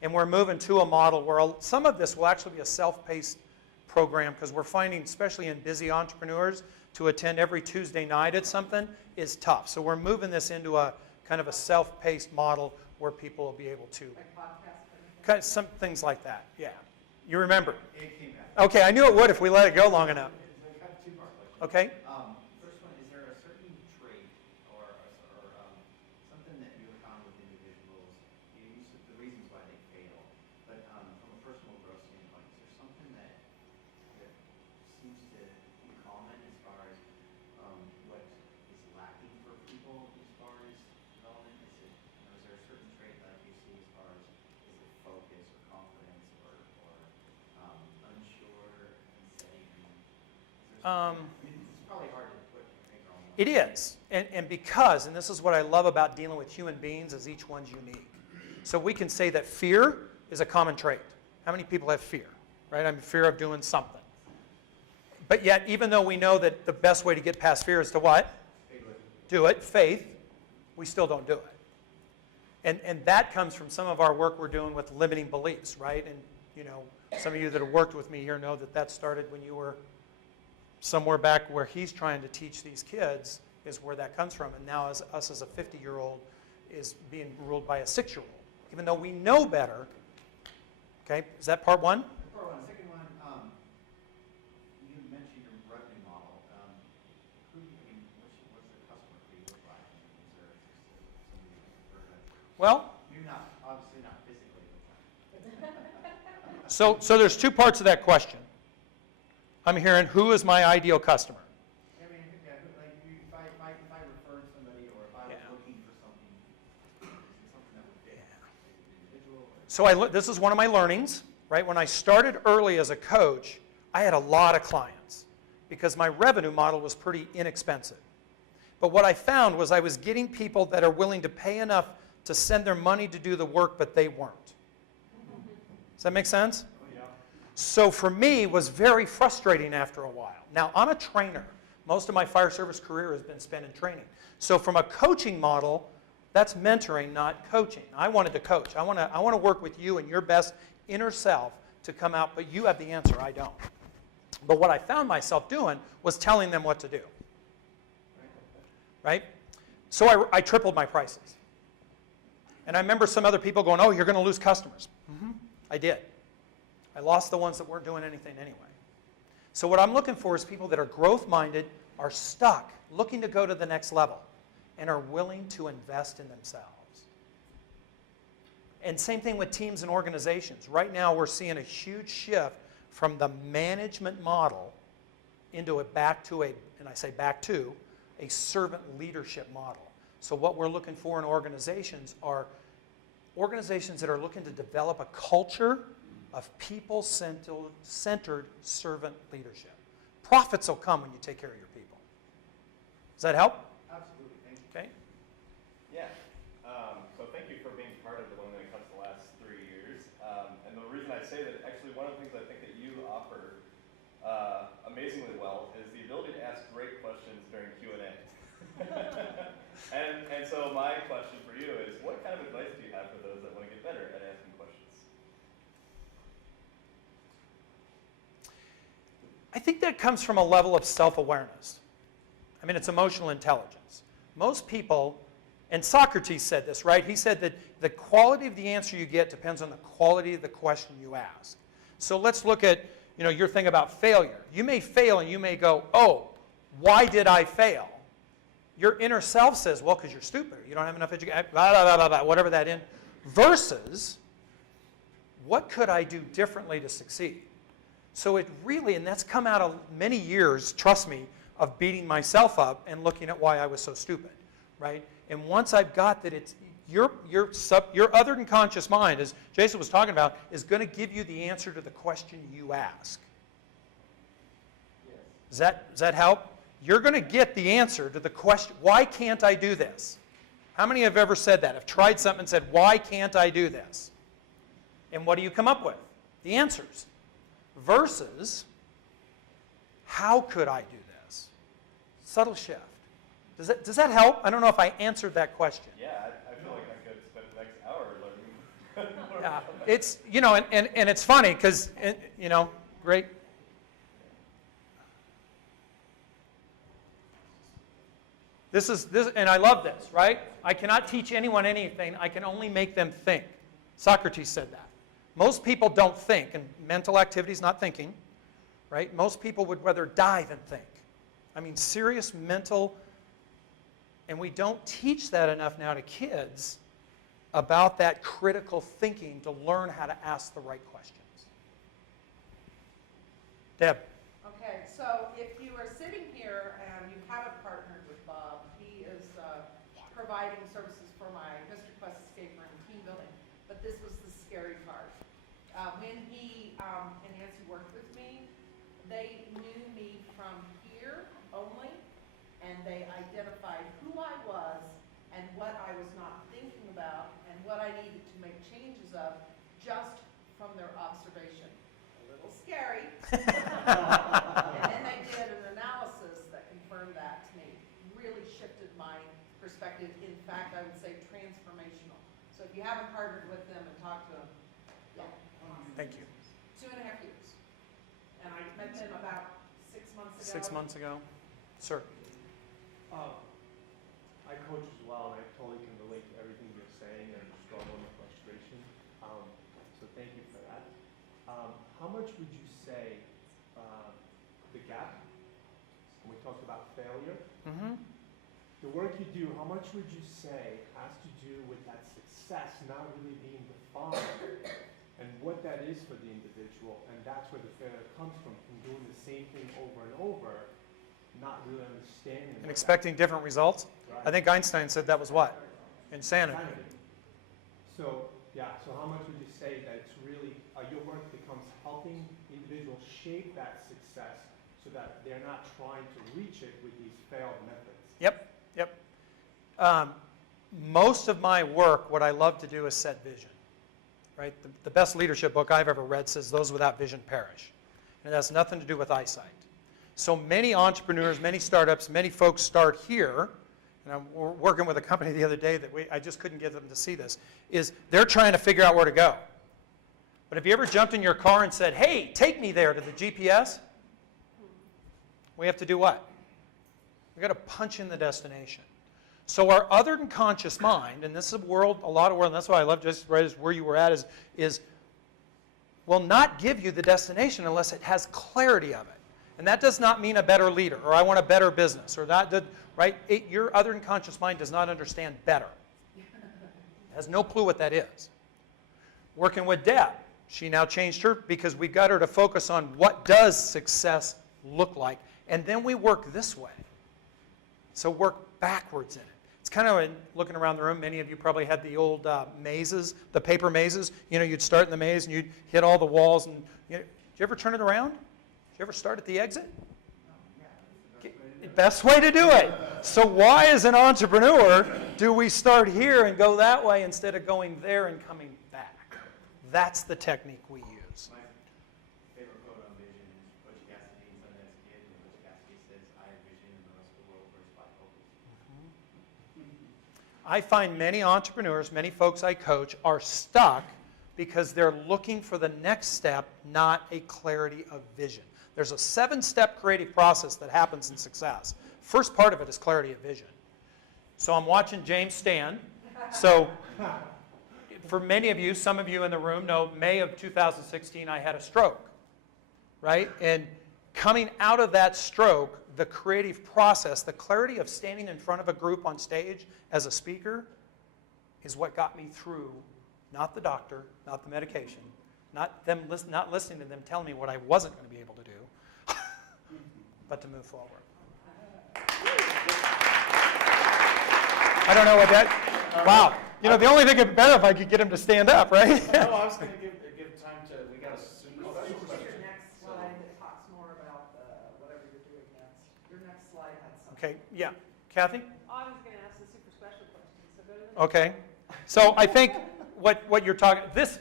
And we're moving to a model where some of this will actually be a self-paced program because we're finding, especially in busy entrepreneurs, to attend every Tuesday night at something is tough. So we're moving this into a kind of a self-paced model where people will be able to. Like some things like that, yeah. You remember? Okay, I knew it would if we let it go long enough. Okay. First one, is there a certain trait or something that you have found with individuals, the reasons why they fail, but from a personal growth standpoint, is there something that seems to be common as far as what is lacking for people as far as development? Is there a certain trait that you see as far as, is it focus or confidence or unsure and setting? It's probably hard to put your finger on. It is, and because, and this is what I love about dealing with human beings, is each one's unique. So we can say that fear is a common trait. How many people have fear, right? I'm in fear of doing something. But yet, even though we know that the best way to get past fear is to what? Do it, faith, we still don't do it. And that comes from some of our work we're doing with limiting beliefs, right? And, you know, some of you that have worked with me here know that that started when you were somewhere back where he's trying to teach these kids is where that comes from. And now us as a 50-year-old is being ruled by a 6-year-old. Even though we know better. Okay, is that part one? Part one. Second one, you mentioned your revenue model. What's the customer for you look like? Is there somebody Well, maybe not, obviously not physically. so there's two parts of that question. I'm hearing, who is my ideal customer? I mean, yeah, like if I referred somebody or if I was looking for something, is it something that would fit an individual? So this is one of my learnings, right? When I started early as a coach, I had a lot of clients because my revenue model was pretty inexpensive. But what I found was I was getting people that are willing to pay enough to send their money to do the work, but they weren't. Does that make sense? So for me, it was very frustrating after a while. Now, I'm a trainer. Most of my fire service career has been spent in training. So from a coaching model, that's mentoring, not coaching. I wanted to coach. I want to work with you and your best inner self to come out, but you have the answer, I don't. But what I found myself doing was telling them what to do. Right? So I tripled my prices. And I remember some other people going, oh, you're going to lose customers. Mm-hmm. I did. I lost the ones that weren't doing anything anyway. So what I'm looking for is people that are growth-minded, are stuck, looking to go to the next level, and are willing to invest in themselves. And same thing with teams and organizations. Right now we're seeing a huge shift from the management model into back to a servant leadership model. So what we're looking for in organizations are organizations that are looking to develop a culture of people-centered servant leadership. Profits will come when you take care of your people. Does that help? Absolutely, thank you. Okay. Yeah. So thank you for being part of the Women in Cuts the last 3 years. And the reason I say that, actually one of the things I think that you offer amazingly well is the ability to ask great questions during Q&A. and so my question for you is, what kind of advice do you have for those that want to get better at asking questions? I think that comes from a level of self-awareness. I mean, it's emotional intelligence. Most people, and Socrates said this, right? He said that the quality of the answer you get depends on the quality of the question you ask. So let's look at, your thing about failure. You may fail and you may go, oh, why did I fail? Your inner self says, well, because you're stupid, or you don't have enough education, blah, blah, blah, blah, whatever that is, versus, what could I do differently to succeed? So it really, and that's come out of many years, trust me, of beating myself up and looking at why I was so stupid, right? And once I've got that it's, your other than conscious mind, as Jason was talking about, is going to give you the answer to the question you ask. Yes. Does that help? You're going to get the answer to the question, why can't I do this? How many have ever said that? Have tried something and said, why can't I do this? And what do you come up with? The answers. Versus, how could I do this? Subtle shift. Does that help? I don't know if I answered that question. Yeah, I feel like I could spend the next hour learning. Yeah, it's, and it's funny because, great. This, and I love this, right? I cannot teach anyone anything. I can only make them think. Socrates said that. Most people don't think, and mental activity is not thinking, right? Most people would rather die than think. I mean, serious mental, and we don't teach that enough now to kids about that critical thinking to learn how to ask the right questions. Deb. Okay, so if you are sitting here and you haven't partnered with Bob, he is providing services for my Mr. Quest escape room team building, but this was the scary part. When he and Nancy worked with me, they knew me from here only, and they identified who I was and what I was not thinking about and what I needed to make changes of just from their observation. A little scary. And then they if you haven't partnered with them and talked to them, yeah. Thank you. 2.5 years. And I met them about 6 months ago. 6 months ago. Sir. I coach as well, and I totally can relate to everything you're saying and the struggle and the frustration. So thank you for that. How much would you say the gap, when we talked about failure, the work you do, how much would you say has to do with that success not really being defined and what that is for the individual, and that's where the failure comes from doing the same thing over and over, not really understanding. And expecting different results? Right. I think Einstein said that was what? Insanity. So, yeah, so how much would you say that it's really, your work becomes helping individuals shape that success so that they're not trying to reach it with these failed methods? Yep. Most of my work, what I love to do is set vision. Right? The best leadership book I've ever read says those without vision perish. And it has nothing to do with eyesight. So many entrepreneurs, many startups, many folks start here, and I'm working with a company the other day that I just couldn't get them to see this, is they're trying to figure out where to go. But have you ever jumped in your car and said, hey, take me there to the GPS? We have to do what? We've got to punch in the destination. So our other than conscious mind, and this is a world, a lot of world, and that's why I love just right as where you were at, is will not give you the destination unless it has clarity of it. And that does not mean a better leader, or I want a better business, or that, right? Your other unconscious mind does not understand better. It has no clue what that is. Working with Deb, she now changed her because we got her to focus on what does success look like, and then we work this way. So work backwards in it. It's kind of looking around the room. Many of you probably had the old mazes, the paper mazes. You know, you'd start in the maze and you'd hit all the walls. And did you ever turn it around? You ever start at the exit? Best way to do it. So why, as an entrepreneur, do we start here and go that way instead of going there and coming back? That's the technique we use. My favorite quote on vision is Butch Cassidy's Sundance Kid, and Butch Cassidy says, I have vision and the rest of the world wears bifocals. I find many entrepreneurs, many folks I coach, are stuck because they're looking for the next step, not a clarity of vision. There's a 7-step creative process that happens in success. First part of it is clarity of vision. So I'm watching James stand. So for many of you, some of you in the room know, May of 2016, I had a stroke, right? And coming out of that stroke, the creative process, the clarity of standing in front of a group on stage as a speaker is what got me through, not the doctor, not the medication, not listening to them telling me what I wasn't going to be able to do, but to move forward. I don't know what that, wow. You know, the only thing would be better if I could get him to stand up, right? No, I was going to give time to, we got a super special question. Your next slide that talks more about whatever you're doing next. Your next slide has something. Okay, yeah. Kathy? I was going to ask the super special question, so go to the next. Okay. So I think what you're talking, this,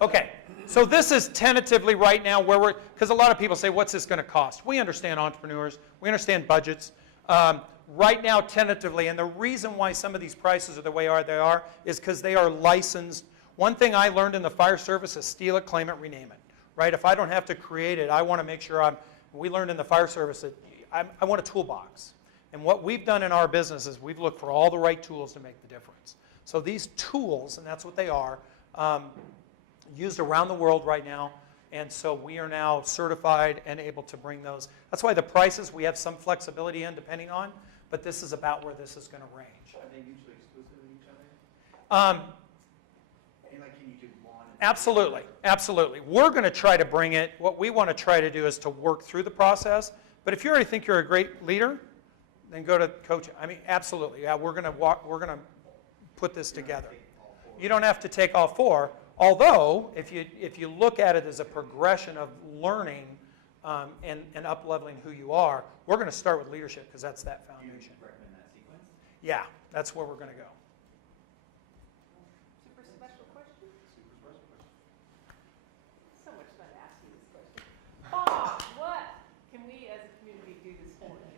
okay. So this is tentatively right now where we're, because a lot of people say, what's this going to cost? We understand entrepreneurs. We understand budgets. Right now, tentatively, and the reason why some of these prices are the way they are is because they are licensed. One thing I learned in the fire service is steal it, claim it, rename it. Right? If I don't have to create it, I want to make sure we learned in the fire service that I want a toolbox. And what we've done in our business is we've looked for all the right tools to make the difference. So these tools, and that's what they are, used around the world right now. And so we are now certified and able to bring those. That's why the prices, we have some flexibility in depending on, but this is about where this is going to range. Are they mutually exclusive of each other? And like, can you do one? Absolutely, absolutely. We're going to try to bring it, what we want to try to do is to work through the process. But if you already think you're a great leader, then go to coaching. I mean, absolutely. Yeah, we're going to put this together. You don't have to take all 4. Although, if you look at it as a progression of learning and up-leveling who you are, we're going to start with leadership because that's that foundation. Do you recommend that sequence? Yeah, that's where we're going to go. Super special question? Super special question. So much fun asking this question. Bob, what can we as a community do this morning?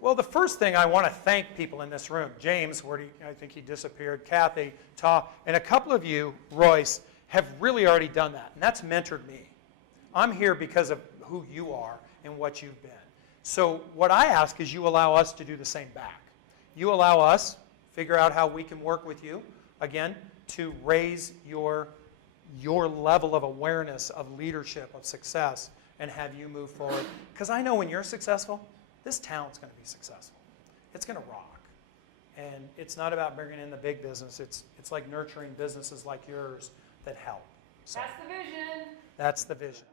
Well, the first thing I want to thank people in this room, James, I think he disappeared, Kathy, Tom, and a couple of you, Royce, have really already done that, and that's mentored me. I'm here because of who you are and what you've been. So what I ask is you allow us to do the same back. You allow us, figure out how we can work with you, again, to raise your level of awareness, of leadership, of success, and have you move forward. Because I know when you're successful, this town's going to be successful. It's going to rock. And it's not about bringing in the big business. It's like nurturing businesses like yours that help. So That's the vision. that's the vision.